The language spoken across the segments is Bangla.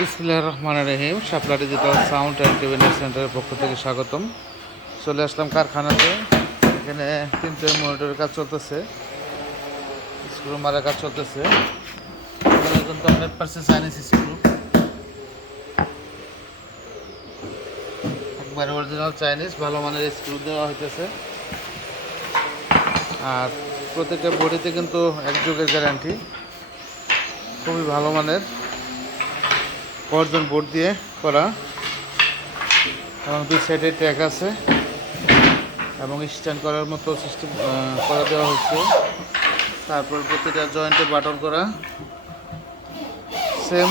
বিসমিল্লাহ রহমান রহিম, শাপলা ডিজিটাল সাউন্ড অ্যান্ড সেন্টারের পক্ষ থেকে স্বাগতম। চলে আসলাম কারখানাতে। এখানে তিনটে মনিটরের কাজ চলতেছে, স্ক্রু মারার কাজ চলতেছে। এখানে কিন্তু হান্ড্রেড পার্সেন্ট চাইনিজ স্ক্রু একবারে অরিজিনাল চাইনিজ ভালো মানের স্ক্রু দেওয়া হইতেছে। আর প্রত্যেকটা বডিতে কিন্তু এক গ্যারান্টি খুবই ভালো মানের। গর্জন বোর্ড দিয়ে করা। এবং দুই সাইডে ট্যাগ আছে। এবং স্ট্যান্ড করার মতো সিস্টেম করা দেওয়া হচ্ছে। তারপর প্রতিটা জয়েন্টে বাটন করা। সেম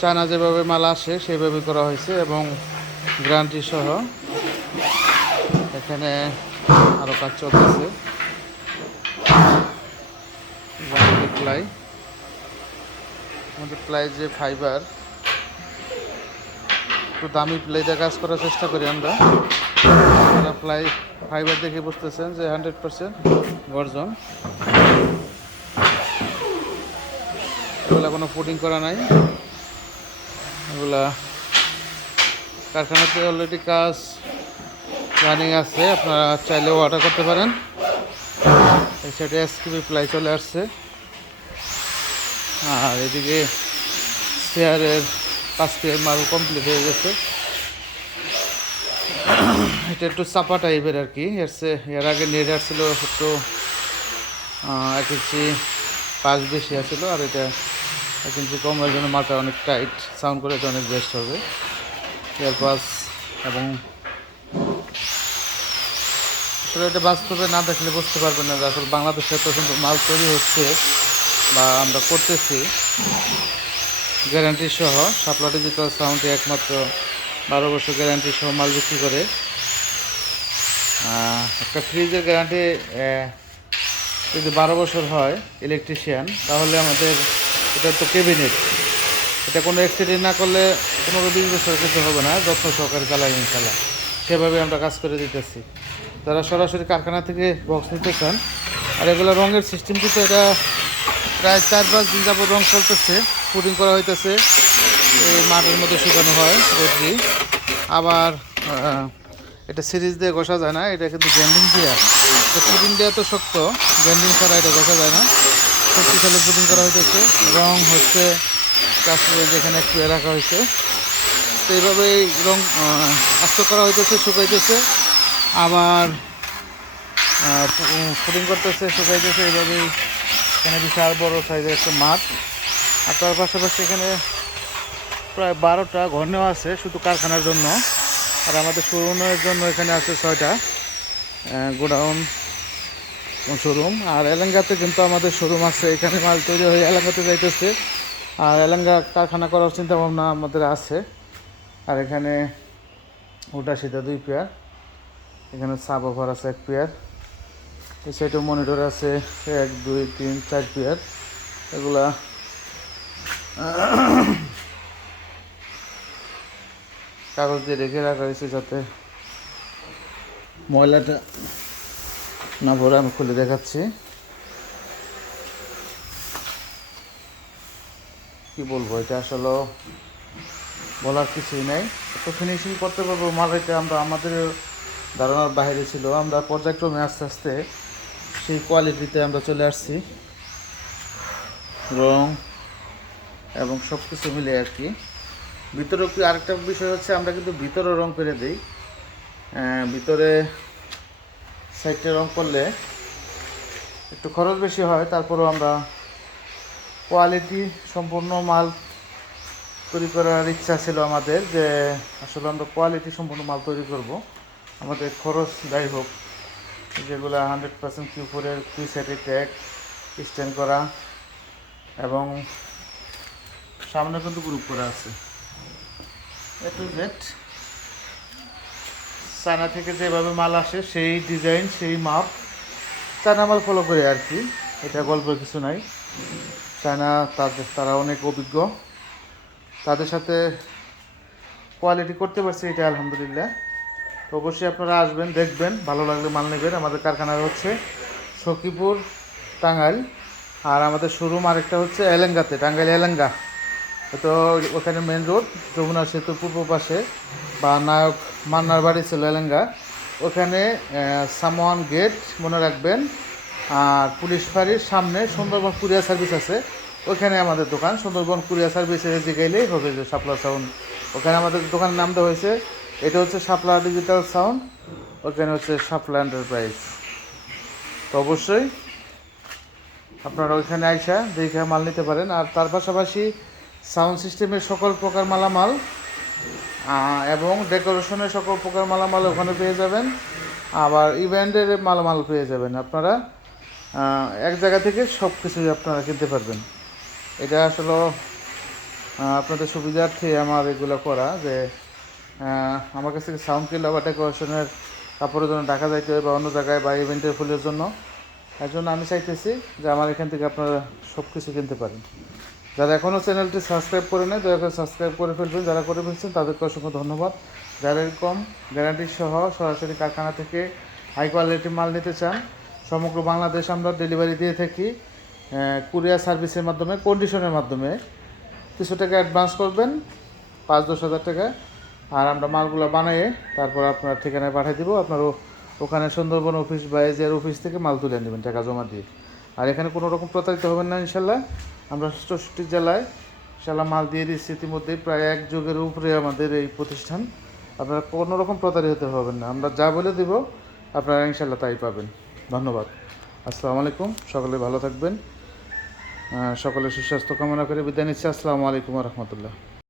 চায়না যেভাবে মাল আসে, সেভাবে করা হয়েছে এবং গ্যারান্টি সহ এখানে আরও কাজ চলতেছে। প্লাই আমাদের প্লাই যে ফাইবার, একটু দামি প্লাইতে কাজ করার চেষ্টা করি আমরা। আপনারা প্লাই ফাইবার দেখে বুঝতেছেন যে হান্ড্রেড পার্সেন্ট গর্জন। এগুলা কোনো পুডিং করা নাই। এগুলা কারখানাতে অলরেডি কাজ রানিং আছে। আপনারা চাইলেও অর্ডার করতে পারেন। এই সাইডে এসকিবি প্লাই চলে আসছে। আর এদিকে চেয়ারের পেয়ার মাল কমপ্লিট হয়ে গেছে। এটা একটু চাপা টাইপের আর কি। এর আগে নেট ছিল একটু এক ইঞ্চি পাঁচ বেশি আছিল আর এটা এক ইঞ্চি কম এর জন্য মালটা অনেক টাইট সাউন্ড করে এটা অনেক বেস্ট হবে। এয়ার পাস এবং আসলে এটা বাস্তবে না দেখলে বুঝতে পারবেন না আসলে বাংলাদেশে এত মাল তৈরি হচ্ছে। বা আমরা করতেছি। গ্যারান্টি সহ সাপলা ডিজিটাল সাউন্ডে একমাত্র বারো বছর গ্যারান্টি সহ মাল বিক্রি করে। একটা ফ্রিজের গ্যারান্টি যদি বারো বছর হয় ইলেকট্রিশিয়ান তাহলে আমাদের এটা তো কেবিনেট এটা কোনো অ্যাক্সিডেন্ট না করলে পনেরো বিশ বছর কিছু হবে না, যত্ন সহকারে চালাই ইনশাল্লাহ সেভাবে আমরা কাজ করে দিতেছি। যারা সরাসরি কারখানা থেকে বক্স নিতে চান, আর এগুলো রঙের সিস্টেম কিন্তু এটা প্রায় চার পাঁচ দিন যাবত রং চলতেছে পুডিং করা হইতেছে। এই মাঠের মধ্যে শুকানো হয় রোদ্রি আবার এটা সিরিজ দিয়ে ঘষা যায় না, এটা কিন্তু গ্যান্ডিং দেওয়া পুডিং দেওয়া তো শক্ত গ্যান্ডিং ছাড়া এটা ঘষা যায় না। শক্তিশালী পুডিং করা হইতেছে। রং হচ্ছে কাস্টমার যেখানে একটু রাখা হয়েছে তো এইভাবেই রং আস্ত করা হইতেছে, শুকাইতেছে। আবার ফুডিং করতেছে, শুকাইতেছে, এইভাবেই এখানে বিশাল বড় সাইজের একটা মাঠ। আর তার পাশাপাশি এখানে প্রায় বারোটা ঘর আছে শুধু কারখানার জন্য। আর আমাদের শোরুমের জন্য এখানে আছে ছয়টা গোডাউন শোরুম। আর এলেঙ্গাতে কিন্তু আমাদের শোরুম আছে, এখানে মাল তৈরি হয়ে এলাকাতে যাইতেছে। আর এলেঙ্গা কারখানা করার চিন্তা ভাবনা আমাদের আছে। আর এখানে ওটা সেটা দুই পেয়ার, এখানে সাব অফার আছে এক পেয়ার। এই সাইডে মনিটর আছে, এক, দুই, তিন, চার পেয়ার। এগুলা, কাগজ দিয়ে রেখে রাখা হয়েছে যাতে ময়লাটা না ভরে আমি খুলে দেখাচ্ছি। কি বলব, এটা আসলে বলার কিছুই নাই। এত ফিনিশিং করতে পারব, মাল এটা আমরা আমাদের ধারণার বাইরে ছিল। আমরা পর্যায়ক্রমে আস্তে আস্তে সেই কোয়ালিটিতে আমরা চলে আসছি। রং এবং সব কিছু মিলে আর কি। ভিতরে কি আরেকটা বিষয় হচ্ছে, আমরা কিন্তু ভিতরে রং করে দিই। ভিতরে সাইডে রং করলে একটু খরচ বেশি হয়, তারপরেও আমরা কোয়ালিটি সম্পূর্ণ মাল তৈরি করার ইচ্ছা ছিল আমাদের যে আসলে আমরা কোয়ালিটি সম্পূর্ণ মাল তৈরি করব। আমাদের খরচ যাই হোক যেগুলো হান্ড্রেড পার্সেন্ট কিউ ফোরের দুই সাইডে ট্যাগ স্ট্যান্ড করা এবং সামনে কিন্তু গ্রুপ করা আছে। এ টু জেড চায়না থেকে যেভাবে মাল আসে, সেই ডিজাইন সেই মাপ চায়না মাল ফলো করে আর কি। এটা গল্পের কিছু নাই। চায়না তাদের তারা অনেক অভিজ্ঞ। তাদের সাথে কোয়ালিটি করতে পারছি এটা, আলহামদুলিল্লাহ। অবশ্যই আপনারা আসবেন, দেখবেন, ভালো লাগলে মাল নেবেন। আমাদের কারখানা হচ্ছে সখীপুর টাঙ্গাইল। আর আমাদের শোরুম আরেকটা হচ্ছে এলেঙ্গাতে, টাঙ্গাইল এলেঙ্গা। তো ওখানে মেন রোড যমুনা সেতুর পূর্ব পাশে, বা নায়ক মান্নার বাড়ি ছিল এলেঙ্গা। ওখানে সামোয়ান গেট মনে রাখবেন। আর পুলিশ ফাঁড়ির সামনে সুন্দরবন কুরিয়ার সার্ভিস আছে। ওখানে আমাদের দোকান, সুন্দরবন কুরিয়ার সার্ভিসে যে গেলেই হবে যে শাপলা সাউন্ড। ওখানে আমাদের দোকানের নাম দেওয়া হয়েছে এটা হচ্ছে সাপলা ডিজিটাল সাউন্ড ওখানে হচ্ছে শাপলা এন্টারপ্রাইজ তো অবশ্যই আপনারা ওইখানে আইসা দেখে মাল নিতে পারেন। আর তার পাশাপাশি সাউন্ড সিস্টেমের সকল প্রকার মালামাল এবং ডেকোরেশনের সকল প্রকার মালামাল ওখানে পেয়ে যাবেন। আবার ইভেন্টের মালামাল পেয়ে যাবেন আপনারা। এক জায়গা থেকে সব কিছুই আপনারা কিনতে পারবেন। এটা আসলে আপনাদের সুবিধার্থে আমার এগুলো করা যে আমার কাছ থেকে সাউন্ড কিনলে আবার ডেকোরেশনের কাপড়ের জন্য ঢাকা যাইতে হবে বা অন্য জায়গায় বা ইভেন্টের ফুলের জন্য। এর জন্য আমি চাইতেছি যে আমার এখান থেকে আপনারা সব কিছু কিনতে পারেন। যারা এখনও চ্যানেলটি সাবস্ক্রাইব করে নেয় দয়া করে সাবস্ক্রাইব করে ফেলবেন। যারা করে ফেলছেন, তাদেরকে অসংখ্য ধন্যবাদ। যারা এরকম গ্যারান্টি সহ সরাসরি কারখানা থেকে হাই কোয়ালিটি মাল নিতে চান, সমগ্র বাংলাদেশ আমরা ডেলিভারি দিয়ে থাকি কুরিয়ার সার্ভিসের মাধ্যমে কন্ডিশনের মাধ্যমে। কিছু টাকা অ্যাডভান্স করবেন, পাঁচ দশ হাজার টাকা। আর আমরা মালগুলো বানিয়ে তারপর আপনার ঠিকানায় পাঠিয়ে দিব। আপনার ওখানে সুন্দরবন অফিস বা এজিআর অফিস থেকে মাল তুলে নেবেন টাকা জমা দিয়ে। আর এখানে কোনো রকম প্রতারিত হবেন না ইনশাল্লাহ। আমরা চৌষট্টি জেলায় ইনশাল্লাহ মাল দিয়ে দিচ্ছি ইতিমধ্যে প্রায় এক যুগের উপরে আমাদের এই প্রতিষ্ঠান। আপনারা কোনো রকম প্রতারিত হবেন না। আমরা যা বলে দেব, আপনারা ইনশাল্লাহ তাই পাবেন। ধন্যবাদ। আসসালামু আলাইকুম। সকলে ভালো থাকবেন। সকলে সুস্বাস্থ্য কামনা করে বিদায় নিচ্ছি। আসসালামু আলাইকুম রহমতুল্লাহ।